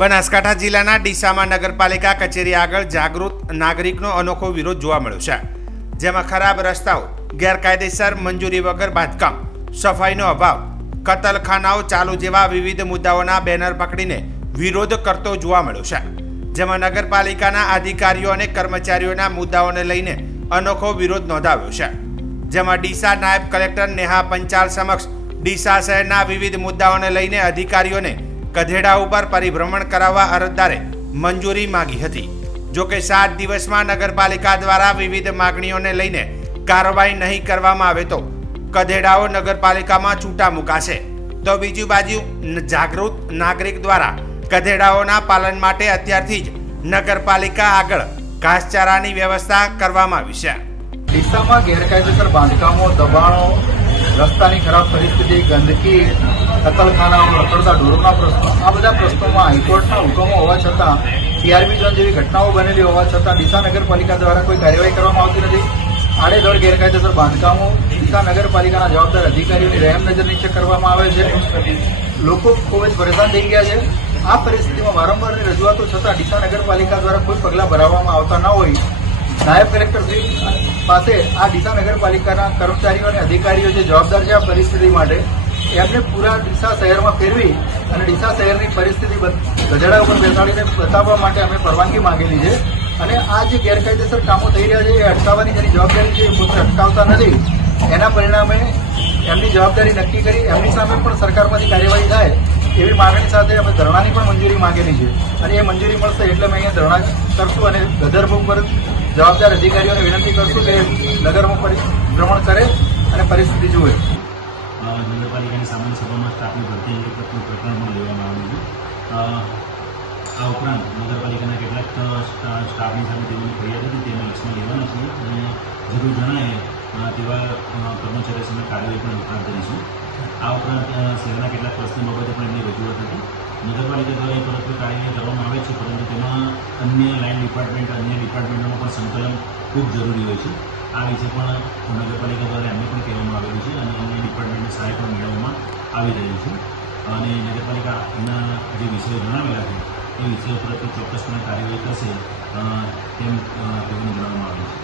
બનાસકાંઠા જિલ્લાના ડીસામાં નગરપાલિકા કચેરી આગળ જાગૃત નાગરિકનો અનોખો વિરોધ જોવા મળ્યો છે, જેમાં ખરાબ રસ્તાઓ, ગેરકાયદેસર મંજૂરી વગર બાંધકામ, સફાઈનો અભાવ, કતલખાનાઓ ચાલુ જેવા વિવિધ મુદ્દાઓના બેનર પકડીને વિરોધ કરતો જોવા મળ્યો છે, જેમાં નગરપાલિકાના અધિકારીઓ અને કર્મચારીઓના મુદ્દાઓને લઈને અનોખો વિરોધ નોંધાવ્યો છે, જેમાં ડીસા નાયબ કલેક્ટર નેહા પંચાલ સમક્ષ ડીસા શહેરના વિવિધ મુદ્દાઓને લઈને અધિકારીઓને ગધેડા ઉપર પરિભ્રમણ કરાવવા અરજદારે મંજૂરી માંગી હતી. જોકે 7 દિવસમાં નગરપાલિકા દ્વારા વિવિધ માંગણીઓને લઈને કાર્યવાહી નહીં કરવામાં આવે તો ગધેડાઓ નગરપાલિકામાં છૂટા મુકાશે, તો બીજી બાજુ જાગૃત નાગરિક દ્વારા ગધેડાઓના પાલન માટે અત્યારથી જ નગરપાલિકા આગળ ઘાસચારાની વ્યવસ્થા કરવામાં આવી છે. ડીસામાં ગેરકાયદેસર બાંધકામો, દબાણો, રસ્તાની ખરાબ પરિસ્થિતિ, ગંદકી, કતલખાનાઓ, રખડતા ઢોરોના પ્રશ્નો, આ બધા પ્રશ્નોમાં હાઈકોર્ટના હુકમો હોવા છતાં, ટીઆરપી ઝોન જેવી ઘટનાઓ બનેલી હોવા છતાં ડીસા નગરપાલિકા દ્વારા કોઈ કાર્યવાહી કરવામાં આવતી નથી. આડેધડ ગેરકાયદેસર બાંધકામો ડીસા નગરપાલિકાના જવાબદાર અધિકારીઓની રહેમ નજર નીચે કરવામાં આવે છે. લોકો ખૂબ જ પરેશાન થઈ ગયા છે. આ પરિસ્થિતિમાં વારંવારની રજૂઆતો છતાં ડીસા નગરપાલિકા દ્વારા કોઈ પગલાં ભરાવવામાં આવતા ન હોય, નાયબ કલેક્ટરશ્રી પાસે આ ડીસા નગરપાલિકાના કર્મચારીઓ અને અધિકારીઓ જે જવાબદાર છે આ પરિસ્થિતિ માટે, એમને પૂરા ડીસા શહેરમાં ફેરવી અને ડીસા શહેરની પરિસ્થિતિ ગધેડા ઉપર બેસાડીને બતાવવા માટે અમે પરવાનગી માંગેલી છે. અને આ જે ગેરકાયદેસર કામો થઈ રહ્યા છે એ અટકાવવાની જેની જવાબદારી છે એ પોતે અટકાવતા નથી. એના પરિણામે એમની જવાબદારી નક્કી કરી એમની સામે પણ સરકારમાંથી કાર્યવાહી થાય એવી માગણી સાથે અમે ધરણાની પણ મંજૂરી માંગેલી છે. અને એ મંજૂરી મળશે એટલે અમે અહીંયા ધરણા કરશું અને ગધરભૂમ પર જવાબદાર અધિકારીઓને વિનંતી કરશું કે નગરમાં પરિભ્રમણ કરે અને પરિસ્થિતિ જુએ. નગરપાલિકાની સામાન્ય સભામાં સ્ટાફની ભરતી અંગે પ્રકરણ પણ લેવામાં આવ્યું છે. આ ઉપરાંત નગરપાલિકાના કેટલાક સ્ટાફની સામે તેની ફરિયાદ હતી તેને લક્ષમાં લેવાના છીએ અને જરૂર જણાય તેવા કર્મચારીઓ સામે કાર્યવાહી પણ હાથ ધરીશું. આ ઉપરાંત શહેરના કેટલાક પ્રશ્નો બાબતે પણ એમની રજૂઆત હતી. નગરપાલિકા દ્વારા એ પરત્વે કાર્યવાહી કરવામાં આવે છે, પરંતુ તેમાં અન્ય લાઇન ડિપાર્ટમેન્ટ, અન્ય ડિપાર્ટમેન્ટોનું પણ સંકલન ખૂબ જરૂરી હોય છે. આ વિશે પણ નગરપાલિકા દ્વારા એમને પણ કહેવામાં આવેલું છે અને અન્ય ડિપાર્ટમેન્ટની સહાય પણ મેળવવામાં આવી રહી છે. અને નગરપાલિકાના જે વિષયો જણાવેલા છે એ વિષયો પર ચોક્કસપણે કાર્યવાહી કરશે તેમ તેઓને જણાવવામાં આવ્યું છે.